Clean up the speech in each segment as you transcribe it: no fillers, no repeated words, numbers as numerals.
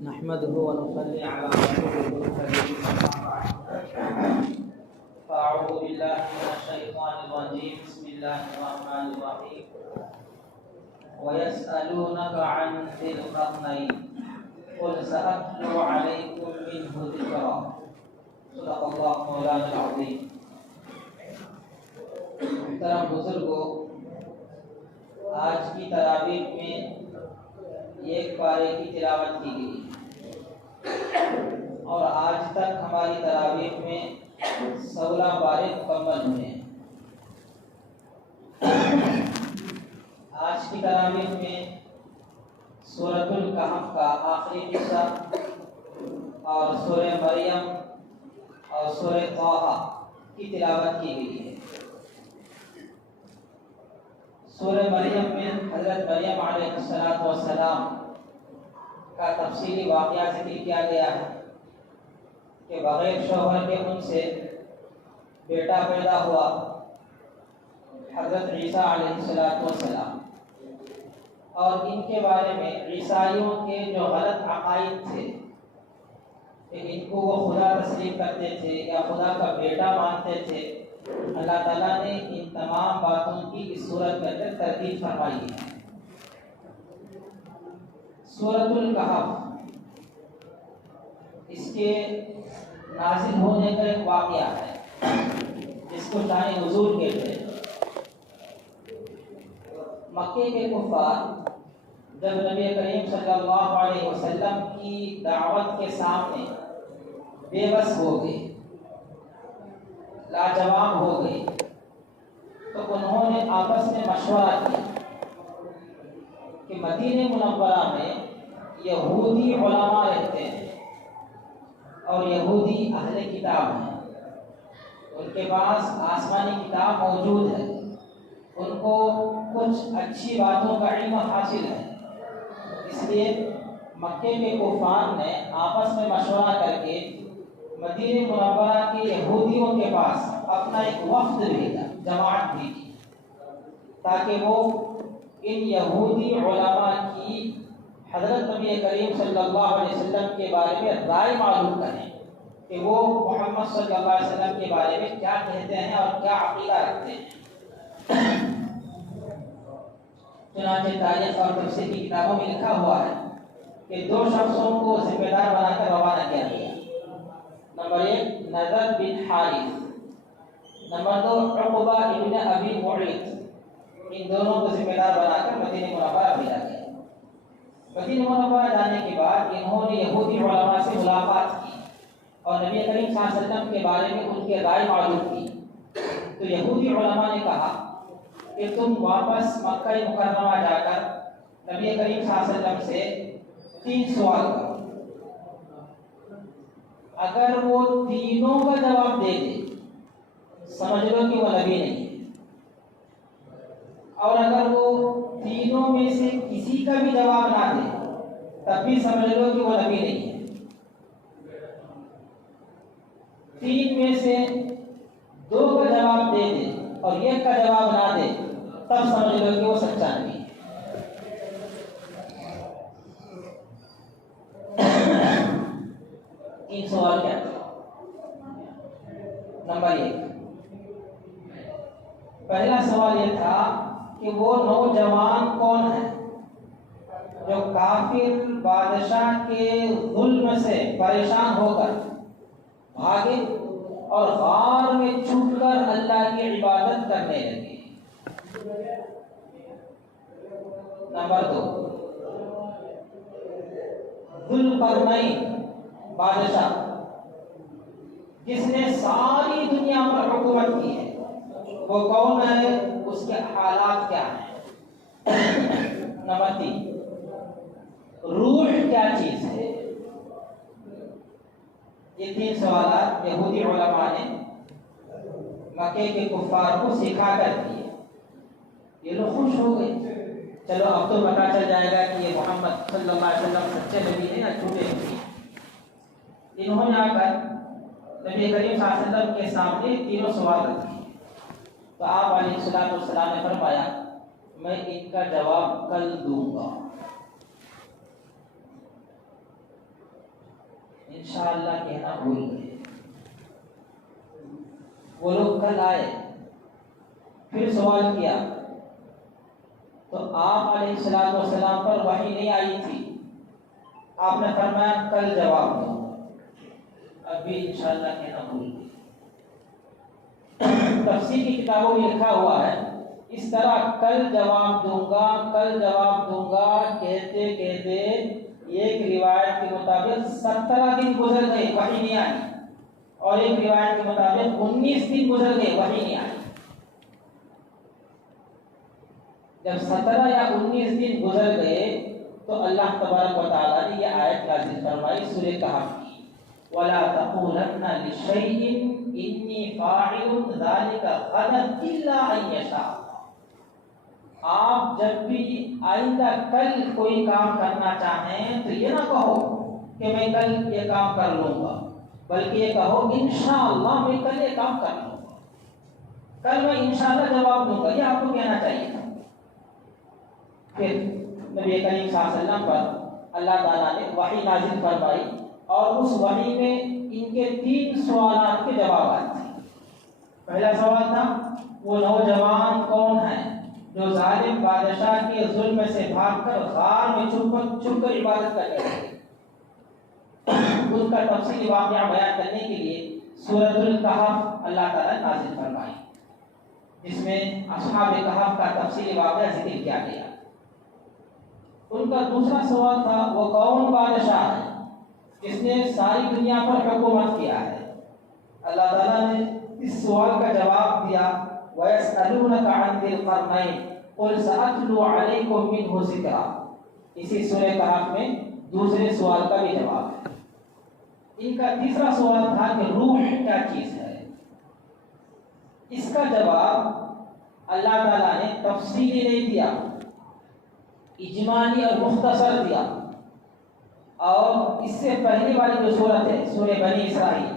نحمده ونصلي على رسوله الكريم أما بعد فأعوذ بالله من الشيطان الرجيم بسم الله الرحمن الرحيم ويسألونك عن ذي القرنين قل سأتلو عليكم منه ذكرا صدق الله مولانا العظيم. محترم بزرگوں، آج کی تراویح میں ایک پارے کی تلاوت کی گئی اور آج تک ہماری تراویح میں 16 پارے مکمل ہوئے ہیں. آج کی تراویح میں سورۃ الکہف کا آخری حصہ اور سورہ مریم اور سورہ طٰہٰ کی تلاوت کی گئی ہے. سورہ مریم میں حضرت مریم علیہ السلام کا تفصیلی واقعہ ذکر کیا گیا ہے کہ بغیر شوہر کے ان سے بیٹا پیدا ہوا حضرت عیسیٰ علیہ السلام، اور ان کے بارے میں عیسائیوں کے جو غلط عقائد تھے کہ ان کو وہ خدا تسلیم کرتے تھے یا خدا کا بیٹا مانتے تھے، اللہ تعالیٰ نے ان تمام باتوں کی اس صورت کے اندر تردید فرمائی ہے. سورۃ الکہف اس کے نازل ہونے کا ایک واقعہ ہے جس کو شان نزول کہتے ہیں. مکے کے کفار جب نبی کریم صلی اللہ علیہ وسلم کی دعوت کے سامنے بے بس ہو گئے، لاجواب ہو گئی، تو انہوں نے آپس میں مشورہ کیا کہ مدینہ منورہ میں یہودی علماء رہتے ہیں اور یہودی اہل کتاب ہیں، ان کے پاس آسمانی کتاب موجود ہے، ان کو کچھ اچھی باتوں کا علم حاصل ہے. اس لیے مکے کے کفار نے آپس میں مشورہ کر کے مدینہ منورہ کے یہودیوں کے پاس اپنا ایک وفد بھیجا، جماعت بھیجی، تاکہ وہ ان یہودی علماء کی حضرت نبی کریم صلی اللہ علیہ وسلم کے بارے میں رائے معلوم کریں کہ وہ محمد صلی اللہ علیہ وسلم کے بارے میں کیا کہتے ہیں اور کیا عقیدہ رکھتے ہیں. چنانچہ تاریخ اور تفسیر کی کتابوں میں لکھا ہوا ہے کہ 2 شخصوں کو ذمہ دار بنا کر روانہ کیا گیا. نمبر 1 نضر بن حارث، نمبر 2 عقبہ ابن ابی معیط. ان دونوں کو ذمہ دار بنا کر مدینہ منورہ بھیجا گیا. مدینہ منورہ جانے کے بعد انہوں نے یہودی علماء سے ملاقات کی اور نبی کریم صلی اللہ علیہ وسلم کے بارے میں ان کی رائے معلوم کی. تو یہودی علماء نے کہا کہ تم واپس مکہ مکرمہ جا کر نبی کریم صلی اللہ علیہ وسلم سے 3 سوال کرو. اگر وہ تینوں کا جواب دے دے سمجھ لو کہ وہ نبی نہیں ہے، اور اگر وہ تینوں میں سے کسی کا بھی جواب نہ دے تب بھی سمجھ لو کہ وہ نبی نہیں ہے. 3 میں سے 2 کا جواب دے دے اور 1 کا جواب نہ دے تب سمجھ لو کہ وہ سچا نبی ہے. تین سوال کیا تھا؟ نمبر 1، پہلا سوال یہ تھا کہ وہ نوجوان کون ہے جو کافر بادشاہ کے ظلم سے پریشان ہو کر بھاگے اور غار میں چھپ کر اللہ کی عبادت کرنے لگے. نمبر 2، ذوالقرنین بادشاہ جس نے ساری دنیا پر حکومت کی ہے، وہ کون ہے، اس کے حالات کیا ہیں. نمبر 3، روح کیا چیز ہے. یہ 3 سوالات یہودی علماء نے مکے کے کفار کو سکھا کر دیے. یہ لوگ خوش ہو گئے، چلو اب تو پتہ چل جائے گا کہ یہ محمد صلی اللہ علیہ وسلم سچے نبی ہیں یا جھوٹے نبی ہیں. انہوں نے آ کر نبی کریم صلی اللہ علیہ وسلم کے سامنے 3 سوال رکھے. تو آپ علیہ السلام نے فرمایا میں ان کا جواب کل دوں گا. انشاءاللہ کہنا بھول گئے. وہ لوگ کل آئے، پھر سوال کیا تو آپ علیہ الصلوۃ والسلام پر وحی نہیں آئی تھی. آپ نے فرمایا کل جواب دو. اب بھی انشاءاللہ کہنا بھول گئے. تفسیر کی کتابوں میں لکھا ہوا ہے اس طرح کل جواب دوں گا، کل جواب دوں گا کہتے کہتے ایک روایت کے مطابق 17 دن گزر گئے وحی نہیں آئی، اور ایک روایت کے مطابق 19 دن گزر گئے وحی نہیں آئی. جب 17 یا 19 دن گزر گئے تو اللہ تبارک و تعالیٰ نے یہ آیت نازل فرمائی سورہ کہف کی، وَلَا تَقُولَنَّ لِشَيْءٍ إِنِّي فَاعِلٌ ذَلِكَ غَدًا إِلَّا أَن يَشَاءَ اللَّهُ. آپ جب بھی آئندہ کل کوئی کام کرنا چاہیں تو یہ نہ کہو کہ میں کل یہ کام کر لوں گا، بلکہ یہ کہو انشاءاللہ میں کل یہ کام کر لوں گا، کل میں انشاءاللہ جواب دوں گا. یہ آپ کو کہنا چاہیے تھا. پھر نبی کریم صلی اللہ علیہ وسلم پر اللہ تعالیٰ نے وحی نازل فرمائی، اور اس وحی میں ان کے 3 سوالات کے جوابات تھے. پہلا سوال تھا وہ نوجوان کون ہیں جو ظالم بادشاہ کے ظلم سے بھاگ کر غار میں چھپ کر عبادت کرتے تھے. ان کا تفصیلی واقعہ بیان کرنے کے لیے سورۃ الکہف اللہ تعالیٰ نازل فرمائی، جس میں اصحاب کہف کا تفصیلی واقعہ ذکر کیا گیا. ان کا دوسرا سوال تھا وہ کون بادشاہ ہے جس نے ساری دنیا پر حکومت کیا ہے. اللہ تعالیٰ نے اس سوال کا جواب دیا وَيَسْأَلُونَكَ عَنْ ذِي الْقَرْنَيْنِ قُلْ سَأَتْلُو عَلَيْكُم مِّنْهُ ذِكْرًا. اسی سورہ کہف میں دوسرے سوال کا بھی جواب ہے. ان کا تیسرا سوال تھا کہ روح کیا چیز ہے. اس کا جواب اللہ تعالیٰ نے تفصیلی نہیں دیا، اجمالی اور مختصر دیا. اور اس سے پہلے والی جو سورت ہے سورہ بنی اسرائیل،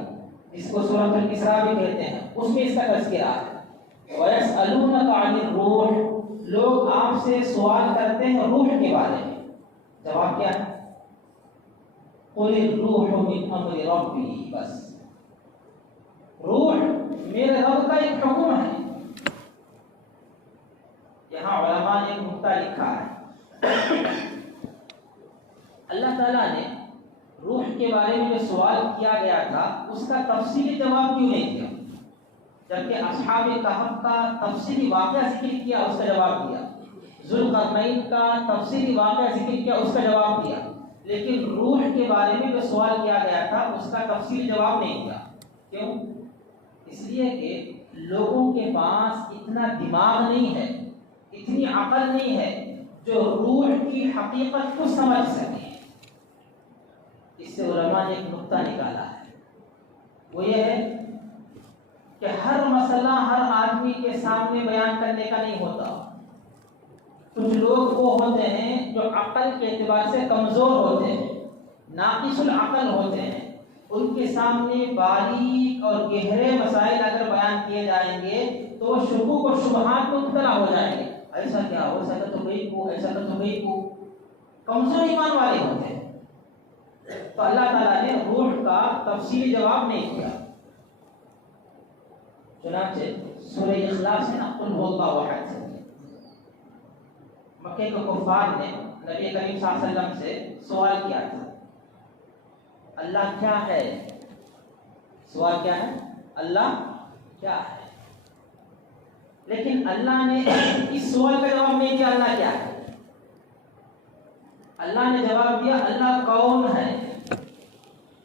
جس کو سورۃ الاسراء بھی کہتے ہیں، اس میں اس کا تذکرہ ہے. وَيَسْأَلُونَكَ عَنِ الرُّوحِ، لوگ آپ سے سوال کرتے ہیں روح کے بارے میں. جواب کیا ہے؟ قُلِ الرُّوحُ مِنْ أَمْرِ رَبِّي. بس روح میرے رب کا ایک حکم ہے. یہاں علماء نے ایک نقطہ لکھا ہے. اللہ تعالیٰ نے روح کے بارے میں جو سوال کیا گیا تھا اس کا تفصیلی جواب کیوں نہیں دیا، جبکہ اصحاب کہف کا تفصیلی واقعہ ذکر کیا اس کا جواب دیا، ذوالقرنین کا تفصیلی واقعہ ذکر کیا اس کا جواب دیا، لیکن روح کے بارے میں جو سوال کیا گیا تھا اس کا تفصیلی جواب نہیں دیا. کیوں؟ اس لیے کہ لوگوں کے پاس اتنا دماغ نہیں ہے، اتنی عقل نہیں ہے جو روح کی حقیقت کو سمجھ سکے. اس سے علماء نے ایک نقطہ نکالا ہے، وہ یہ ہے کہ ہر مسئلہ ہر آدمی کے سامنے بیان کرنے کا نہیں ہوتا. کچھ لوگ وہ ہوتے ہیں جو عقل کے اعتبار سے کمزور ہوتے ہیں، ناقص العقل ہوتے ہیں. ان کے سامنے باریک اور گہرے مسائل اگر بیان کیے جائیں گے تو وہ شکوک و شبہات میں مبتلا ہو جائیں گے. ایسا کیا ہو سکتا تو بھائی کو، ایسا تو بھائی کو. کمزور ایمان والے ہوتے ہیں. تو اللہ تعالیٰ نے روح کا تفصیلی جواب نہیں دیا. چنانچہ سورہ اخلاص ہے نا، قل هو اللہ احد، مکے کے کفار نے نبی کریم صلی اللہ علیہ وسلم سے سوال کیا تھا اللہ کیا ہے. سوال کیا ہے؟ اللہ کیا ہے. لیکن اللہ نے اس سوال کا جواب نہیں دیا اللہ کیا ہے. اللہ نے جواب دیا اللہ کون ہے.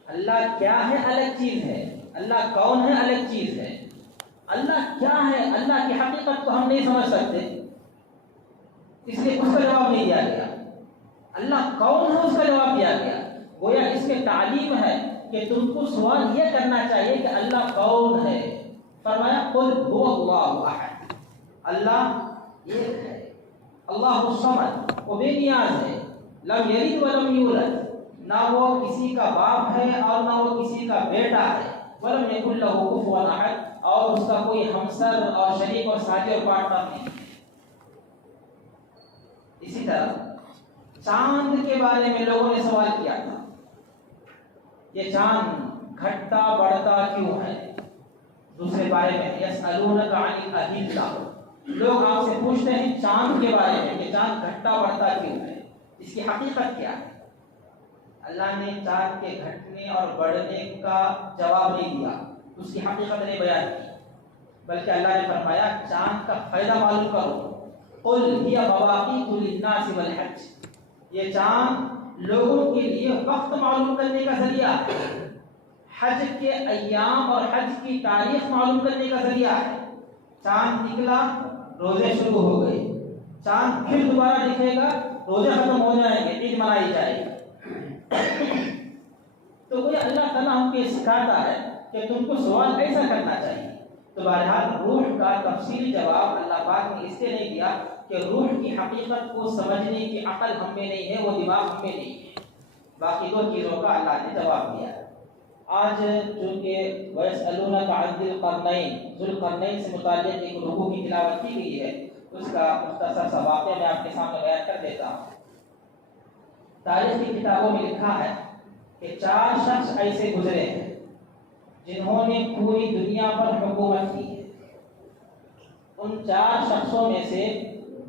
اللہ کیا ہے الگ چیز ہے، اللہ کون ہے الگ چیز ہے. اللہ کیا ہے، اللہ کی حقیقت کو ہم نہیں سمجھ سکتے، اس لیے اس کا جواب نہیں دیا گیا. اللہ کون ہے اس کا جواب دیا گیا. گویا اس کے تعلیم ہے کہ تم کو سوال یہ کرنا چاہیے کہ اللہ کون ہے. فرمایا قل هو اللہ احد، اللہ ایک ہے، اللہ الصمد، وہ بے نیاز ہے، لم یلد ولم یولد، نہ وہ کسی کا باپ ہے اور نہ وہ کسی کا بیٹا ہے، ولم یکن لہ کفوا احد، اور اس کا کوئی ہمسر اور شریک اور ساتھی اور پارٹنر نہیں. اسی طرح چاند کے بارے میں لوگوں نے سوال کیا تھا. یہ چاند گھٹتا بڑھتا کیوں ہے؟ دوسرے بارے میں یسألونک عن الاہلہ، لوگ آپ سے پوچھتے ہیں چاند کے بارے میں کہ چاند گھٹتا بڑھتا کیوں ہے، اس کی حقیقت کیا ہے؟ اللہ نے چاند کے گھٹنے اور بڑھنے کا جواب نہیں دیا، اس کی حقیقت نہیں بیان کی، بلکہ اللہ نے فرمایا چاند کا فائدہ معلوم کرو، قل ہی مواقیت للناس والحج، یہ چاند لوگوں کے لیے وقت معلوم کرنے کا ذریعہ ہے، حج کے ایام اور حج کی تاریخ معلوم کرنے کا ذریعہ ہے۔ چاند نکلا روزے شروع ہو گئے، چاند پھر دوبارہ دکھے گا روزے ختم ہو جائیں گے، عید منائی جائے گی۔ تو کوئی اللہ تعالیٰ ہم کو سکھاتا ہے کہ تم کو سوال ایسا کرنا چاہیے۔ تو بہرحال روح کا تفصیلی جواب اللہ پاک نے اس لیے نہیں دیا کہ روح کی حقیقت کو سمجھنے کی عقل ہم میں نہیں ہے، وہ دماغ ہم میں نہیں ہے، باقی دو چیزوں کا اللہ نے جواب دیا ہے۔ آج چونکہ وَيَسْأَلُونَكَ عَنِ ذِي الْقَرْنَيْنِ، ذو القرنین سے متعلق ایک رکوع کی تلاوت کی گئی ہے، اس کا مختصر سا واقعہ میں آپ کے سامنے بیان کر دیتا ہوں۔ تاریخ کی کتابوں میں لکھا ہے کہ 4 شخص ایسے گزرے ہیں جنہوں نے پوری دنیا پر حکومت کی ہے۔ ان 4 شخصوں میں سے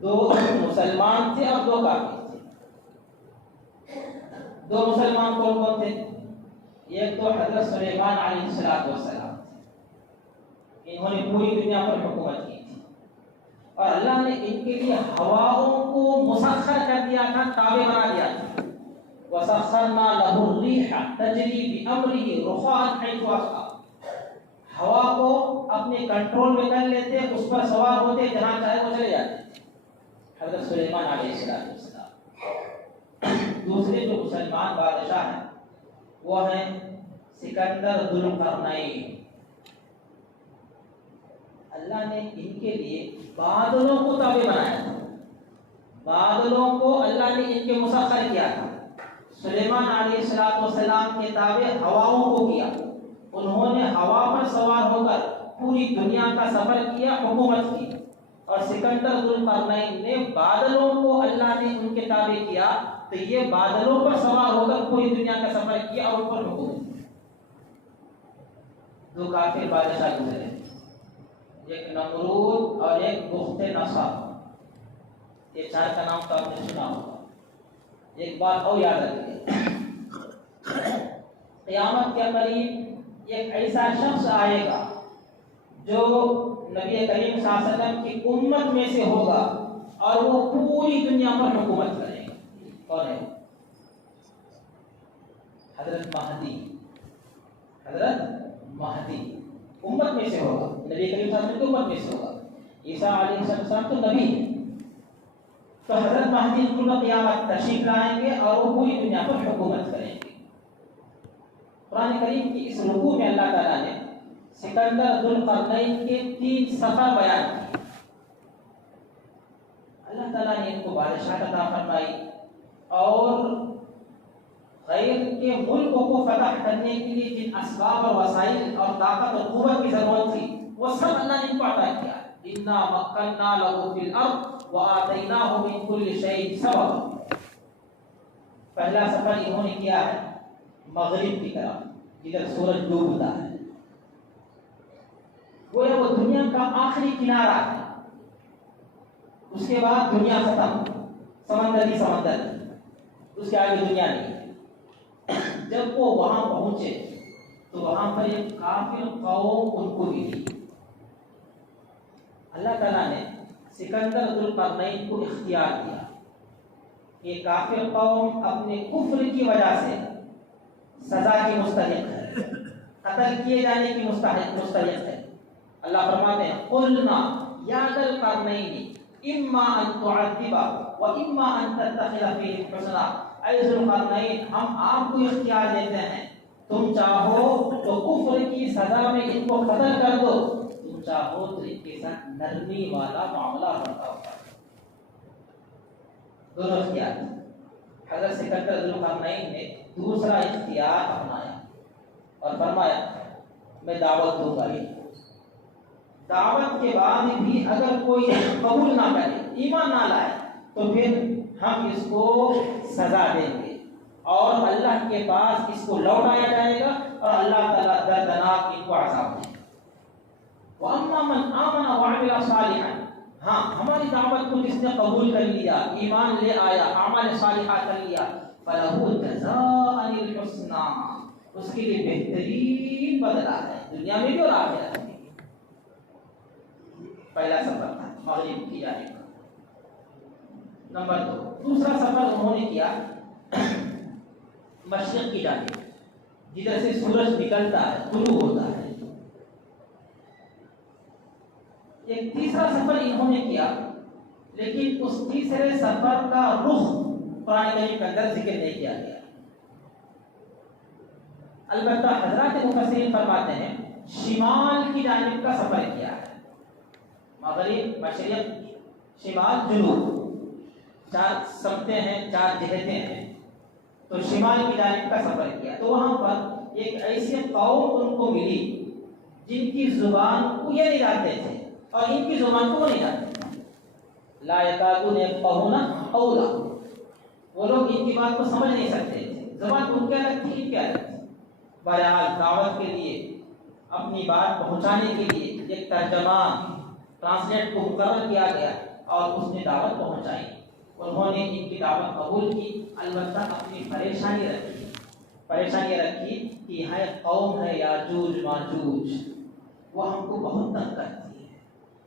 2 مسلمان تھے اور 2 کافر تھے۔ 2 مسلمان کون کون تھے؟ ایک تو حضرت سلیمان علیہ السلام تھے، انہوں نے پوری دنیا پر حکومت کی تھی، اور اللہ نے ان کے لیے ہواؤں کو مسخر کر دیا تھا، تابع بنا دیا تھا۔ وَسَخَّرْنَا لَهُ الرِّيحَ تَجْرِي بِأَمْرِهِ رُخَاءً حَيْثُ أَصَابَ، ہوا کو اپنے کنٹرول میں کر لیتے، اس پر سوار ہوتے، جہاں چاہے وہ چلے جاتے۔ حضرت سلیمان علیہ السلام۔ دوسرے جو مسلمان بادشاہ ہیں وہ ہیں سکندر ذو القرنین۔ اللہ نے ان کے لیے بادلوں کو تابع بنایا تھا، بادلوں کو اللہ نے ان کے مسخر کیا تھا۔ سلیمان علیہ السلام کے تابع ہواؤں کو کیا، انہوں نے ہوا پر سوار ہو کر پوری دنیا کا سفر کیا، حکومت کی۔ اور سکندر ذو القرنین نے بادلوں کو اللہ نے ان کے تابع کیا، تو یہ بادلوں پر سوار ہو کر پوری دنیا کا سفر کیا اور ان پر حکومت کی۔ 2 کافر بادشاہ گزرے، ایک نمرود اور ایک بخت نصر۔ یہ 4 کا نام تو آپ نے سنا ہوگا۔ ایک بات اور یاد رکھیے، قیامت کے قریب ایک ایسا شخص آئے گا جو نبی کریم صلی اللہ علیہ وسلم کی امت میں سے ہوگا، اور وہ پوری دنیا پر حکومت کرے گا۔ کون ہے؟ حضرت مہدی۔ حضرت مہدی امت میں سے ہوگا، نبی کریم صلی اللہ علیہ وسلم کی امت میں سے ہوگا۔ عیسیٰ علیہ السلام تو نبی ہے، تو حضرت مہدی قیامت تشریف لائیں گے اور وہ پوری دنیا پر حکومت کریں گے۔ قرآن کریم کی اس رکوع میں اللہ تعالیٰ نے سکندر ذو القرنین کے 3 سفر بیان کیے۔ اللہ تعالیٰ نے ان کو بادشاہت عطا فرمائی، اور غیر کے ملکوں کو فتح کرنے کے لیے جن اسباب اور وسائل اور طاقت اور قوت کی ضرورت تھی وہ سب اللہ نے ان کو عطا کیا۔ اِنَّا مَكَّنَّا لَهُ فِي الْأَرْضِ وَآتَيْنَاهُ مِن كُلِّ شَيْءٍ سَبَبًا۔ پہلا سفر انہوں نے کیا ہے مغرب کی طرف، جدھر سورج ڈوبتا ہے، وہ دنیا کا آخری کنارہ ہے، اس کے بعد دنیا ختم، سمندر ہی سمندر، اس کے آگے دنیا نہیں۔ جب وہ وہاں پہنچے تو وہاں پر ایک کافر قوم ان کو ملی۔ اللہ تعالیٰ نے سکندر ذو القرنین کو اختیار دیا، یہ کافر قوم اپنے کفر کی وجہ سے سزا کی مستحق ہے، قتل کیے جانے کی مستحق ہے۔ اللہ فرماتے ہیں قلنا یا ذا القرنین اما ان تعذب و اما ان تتخذ فیہم حسنا، اے ذو القرنین ہم آپ کو اختیار دیتے ہیں، تم چاہو تو کفر کی سزا میں ان کو قتل کر دو، تم چاہو تو ان کے ساتھ نرمی والا معاملہ برتاؤ کرو۔ دونوں اختیار۔ حضرت سکندر ذو القرنین نے دوسرا اختیار اپنایا اور فرمایا میں دعوت دوں گا، دعوت کے بعد بھی اگر کوئی قبول نہ کرے، ایمان نہ لائے، تو پھر ہم اس کو سزا دیں گے، اور اللہ کے پاس اس کو لوٹایا جائے گا اور اللہ تعالیٰ دردناک ان کو عذاب دے گا۔ وَأَمَّا مَنْ آمَنَ وَعَمِلَ صَالِحًا، ہاں ہماری دعوت کو جس نے قبول کر لیا، ایمان لے آیا، اعمال صالحہ کر لیا، فَلَهُ جَزَاءً الْحُسْنَىٰ، اس کے لیے بہترین بدلہ ہے دنیا میں بھی اور آخرت میں بھی۔ پہلا سفر تھا مغرب کی جانب کا۔ نمبر 2، دوسرا سفر انہوں نے کیا مشرق کی جانب، جدھر سے سورج نکلتا ہے، طلوع ہوتا ہے۔ ایک تیسرا سفر انہوں نے کیا، لیکن اس تیسرے سفر کا رخ قرآن کریم کے اندر ذکر نہیں کیا گیا۔ البتہ حضرات مفسرین فرماتے ہیں شمال کی جانب کا سفر کیا ہے، مغرب، مشرق، شمال، جنوب، 4 سمتیں ہیں، 4 جہتیں ہیں، تو شمال کی جانب کا سفر کیا۔ تو وہاں پر ایک ایسی قوم ان کو ملی جن کی زبان کو یہ نہیں جانتے تھے اور ان کی زبان کو وہ نہیں جانتے تھے۔ لا یکادون یفقہون قولا، وہ لوگ ان کی بات کو سمجھ نہیں سکتے تھے، زبان ان کے الگ تھی، ان کے الگ تھی۔ بہرحال دعوت کے لیے، اپنی بات پہنچانے کے لیے ایک ترجمان، ٹرانسلیٹ کو مقرر کیا گیا اور اس نے دعوت پہنچائی۔ انہوں نے ان کی دعوت قبول کی، البتہ اپنی پریشانی رکھی کہ یہاں ایک قوم ہے یاجوج ماجوج، وہ ہم کو بہت تنگ کرتی ہے،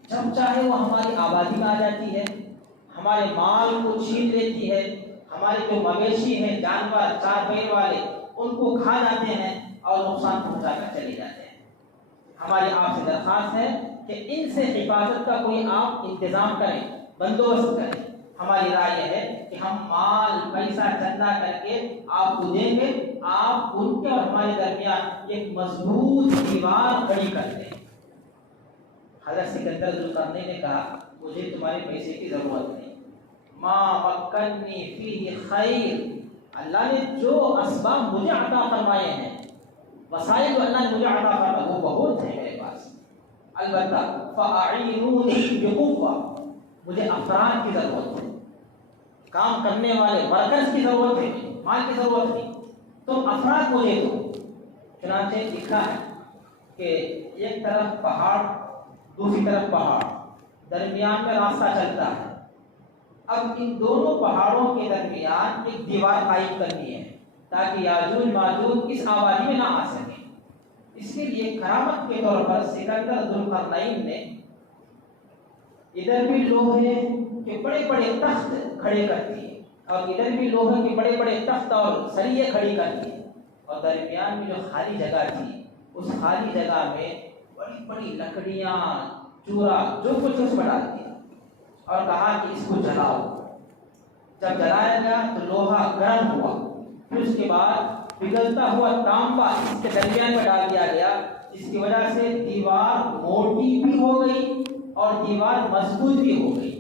جب چاہے وہ ہماری آبادی میں آ جاتی ہے، ہمارے مال کو چھین لیتی ہے، ہمارے جو مویشی ہیں، جانور، 4 پیر والے، ان کو کھا جاتے ہیں اور نقصان پہنچا کر چلے جاتے ہیں۔ ہماری آپ سے درخواست ہے کہ ان سے حفاظت کا کوئی آپ انتظام کریں، بندوبست کریں۔ ہماری رائے یہ ہے کہ ہم مال پیسہ چندہ کر کے آپ کو دیں گے، آپ ان کے اور ہمارے درمیان ایک مضبوط دیوار کھڑی کر دیں۔ حضرت سکندر ذوالقرنین نے کہا مجھے تمہارے پیسے کی ضرورت نہیں، ما مکنی فیہ خیر، اللہ نے جو اسباب مجھے عطا فرمائے ہیں، وسائل جو اللہ نے مجھے عطا فرمائے وہ بہت ہیں میرے پاس، البتہ فاعینونی بقوہ، مجھے افراد کی ضرورت ہے، کام کرنے والے ورکرز کی ضرورت ہے، مال کی ضرورت نہیں، تم افراد مجھے دو۔ چنانچہ لکھا ہے کہ ایک طرف پہاڑ، دوسری طرف پہاڑ، درمیان میں راستہ چلتا ہے۔ اب ان دونوں پہاڑوں کے درمیان ایک دیوار قائم کرنی ہے تاکہ یاجوج ماجوج اس آبادی میں نہ آ سکیں۔ اس کے لیے کرامت کے طور پر سکندر ذوالقرنین نے ادھر بھی لوہے کے بڑے بڑے تخت کھڑے کر دیے اور ادھر بھی لوہے کے بڑے بڑے تخت اور سریے کھڑی کر دیے، اور درمیان میں جو خالی جگہ تھی اس خالی جگہ میں بڑی بڑی لکڑیاں، چورا، جو کچھ اس پر ڈال دیا اور کہا کہ اس کو جلاؤ۔ جب جلایا گیا تو لوہا گرم ہوا، پھر اس کے بعد پگھلتا ہوا تانبا اس کے درمیان میں ڈال دیا گیا، جس کی وجہ سے دیوار موٹی بھی ہو گئی اور دیوار مضبوط بھی ہو گئی۔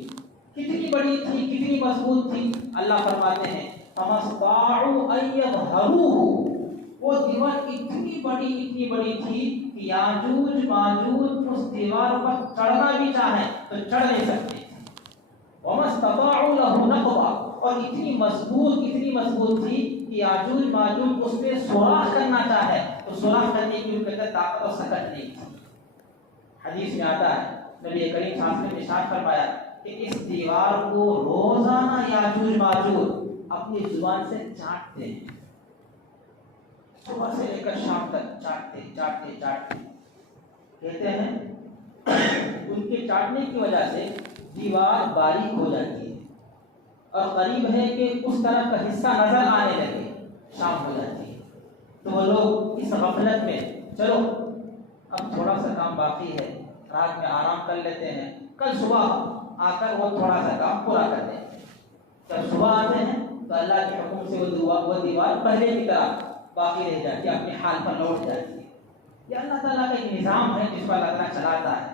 کتنی بڑی تھی، کتنی مضبوط تھی، اللہ فرماتے ہیں فَمَسْطَاعُوا أَن يَظْهَرُوهُ، وہ دیوار اتنی بڑی تھی کہ یاجوج ماجوج اس دیوار پر چڑھنا بھی چاہیں تو چڑھ نہیں سکتے تھے۔ وَمَا اسْتَطَاعُوا لَهُ نَقْبًا، اور اتنی مضبوط تھی کہ یاجوج ماجوج اس پہ سوراخ کرنا چاہے تو سوراخ کرنے کی ان کے اندر طاقت اور سکت نہیں تھی۔ حدیث میں آتا ہے نبی کریم صلی اللہ علیہ وسلم نے ارشاد فرمایا کہ اس دیوار کو روزانہ یاجوج ماجوج اپنی زبان سے چاٹتے ہیں، صبح سے لے کر شام تک چاٹتے کہتے ہیں ان کے چاٹنے کی وجہ سے دیوار باریک ہو جاتی ہے اور قریب ہے کہ اس طرف کا حصہ نظر آنے لگے، شام ہو جاتی ہے تو وہ لوگ اس غفلت میں چلو اب تھوڑا سا کام باقی ہے، رات میں آرام کر لیتے ہیں، کل صبح آ کر وہ تھوڑا سا کام پورا کر دیں۔ جب صبح آتے ہیں تو اللہ کے حکم سے وہ دیوار پہلے کی طرح باقی رہ جاتی ہے، اپنے حال پر لوٹ جاتی ہے۔ یہ اللہ تعالیٰ کا ایک نظام ہے جس پر اللہ تعالیٰ چلاتا ہے،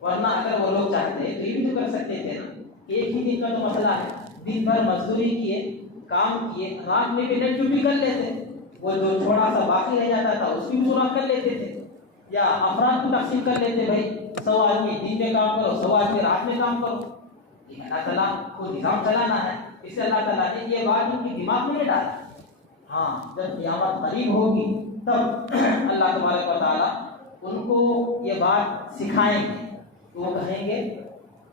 ورنہ اگر وہ لوگ چاہتے تو یہ بھی تو کر سکتے تھے نا۔ ایک ہی دن کا تو مسئلہ ہے، دن بھر مزدوری کیے، کام کیے، رات میں بھی نیٹ ڈیوٹی کر لیتے، وہ جو تھوڑا سا باقی رہ جاتا تھا اس کی بھی سوراخ کر لیتے تھے، یا افراد کو تقسیم کر لیتے، بھائی 100 آدمی دن میں کام کرو، 100 آدمی رات میں کام کرو۔ یہ اللہ تعالیٰ کو نظام چلانا ہے، اس سے اللہ تعالیٰ نے یہ بات ان کی دماغ میں نہیں ڈالا۔ ہاں جب قیامت قریب ہوگی تب اللہ تبارک و تعالیٰ ان کو یہ بات سکھائیں گے، تو وہ کہیں گے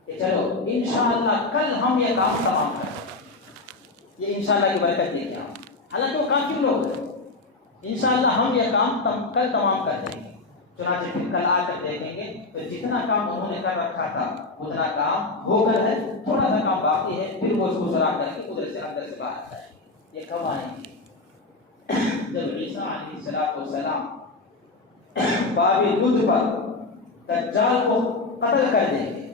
کہ چلو انشاءاللہ کل ہم یہ کام تمام کریں گے۔ یہ انشاءاللہ کی برکت یہ کیا، حالانکہ وہ کام کیوں لوگ انشاءاللہ ہم یہ کام کل تمام کر دیں گے۔ چنانچہ پھر کل آ کر دیکھیں گے تو جتنا کام انہوں نے کر رکھا تھا اتنا کام ہو کر ہے، تھوڑا سا کام باقی ہے، پھر وہ اس کو سراغ کر کے ادھر سے اندر سے باہر جائیں گے۔ یہ کب آئیں گے؟ جب عیسیٰ علیہ السلام باب لد پر دجال کو قتل کر دیں گے،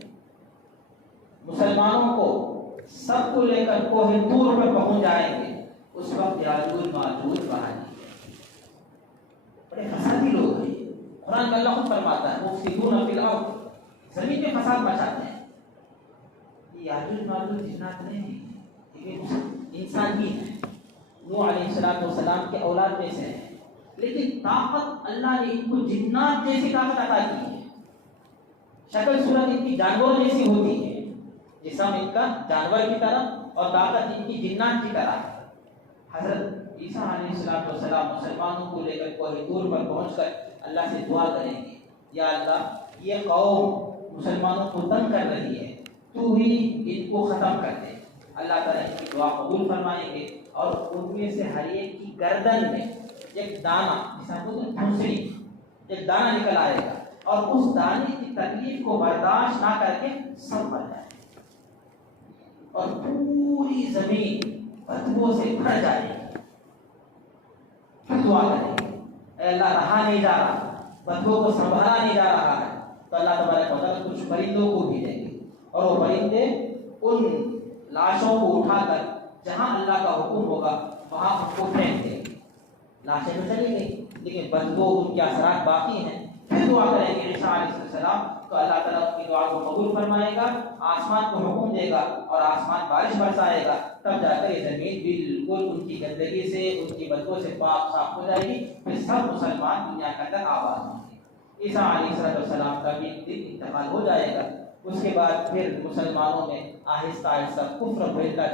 مسلمانوں کو سب کو لے کر کوہ طور پر پہنچ جائیں گے، اس وقت یاجوج ماجوج باہر آئیں گے۔ بڑے فسادی لوگ ہیں، قرآن کا اللہ خود فرماتا ہے مفسدون فی الارض، زمین میں فساد مچاتے ہیں۔ یہ یاجوج ماجوج جنات نہیں ہیں، یہ انسان ہی ہیں، نوح علیہ السلام کے اولاد میں سے ہیں، لیکن طاقت اللہ نے ان کو جنات جیسی طاقت عطا کی ہے۔ شکل صورت ان کی جانوروں جیسی ہوتی ہے، جسم ان کا جانور کی طرح اور طاقت ان کی جنات کی طرح ہے۔ حضرت عیسیٰ علیہ السلام مسلمانوں کو لے کر کوہ طور پر پہنچ کر اللہ سے دعا کریں گے، یا اللہ یہ قوم مسلمانوں کو تنگ کر رہی ہے، تو ہی ان کو ختم کر دے۔ اللہ تعالیٰ ان کی دعا قبول فرمائیں گے اور ان میں سے ہر ایک کی گردن میں ایک دانہ، جسے ہم بولتے ہیں پھنسڑی، ایک دانہ نکل آئے گا، اور اس دانے کی تکلیف کو برداشت نہ کر کے سب مر جائیں گے، اور پوری زمین بدبو سے بھر جائے گی۔ پھر دعا کریں گے، اے اللہ رہا نہیں جا رہا، بدبو کو سنبھالا نہیں جا رہا ہے، تو اللہ تبارک و تعالیٰ کچھ پرندوں کو بھیجیں گے، اور وہ پرندے ان لاشوں کو اٹھا کر جہاں اللہ کا حکم ہوگا وہاں ان کو پھینک دیں گے۔ لاشیں تو چلی گئی لیکن بدبو ان کے اثرات باقی ہیں۔ پھر دعا کریں گے عیسیٰ علیہ السلام، تو اللہ تعالیٰ ان کی دعا کو قبول فرمائے گا، آسمان کو حکم دے گا اور آسمان بارش برسائے گا، تب جا کر یہ زمین بالکل ان کی گندگی سے، ان کی بدبو سے پاک صاف ہو جائے گی، پھر سب مسلمان دنیا کے اندر آباد ہوں گے۔ عیسیٰ علیہ السلام کا بھی دن انتقال ہو جائے گا، اس کے بعد پھر مسلمانوں میں آہستہ آہستہ کفر پھیلتا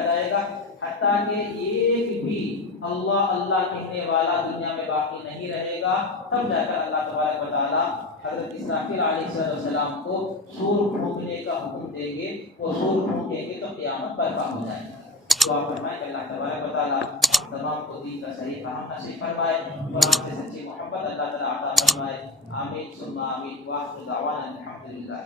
جائے گا، حتیٰ کہ ایک بھی اللہ اللہ کہنے والا دنیا میں باقی نہیں رہے گا۔ تب جا کر اللہ تبارک و تعالیٰ حضرت اسرافیل علیہ السلام کو سور پھونکنے کا حکم دیں گے، وہ سور پھونکیں گے تو قیامت برپا ہو جائے گا۔ دعا فرمائیں کہ اللہ تبارک و تعالیٰ تمام کو دین کا صحیح فہم نصیب فرمائے، قرآن سے سچی محبت اللہ تعالیٰ عطا فرمائے۔ آمین ثم آمین، وآخر دعوانا الحمدللہ۔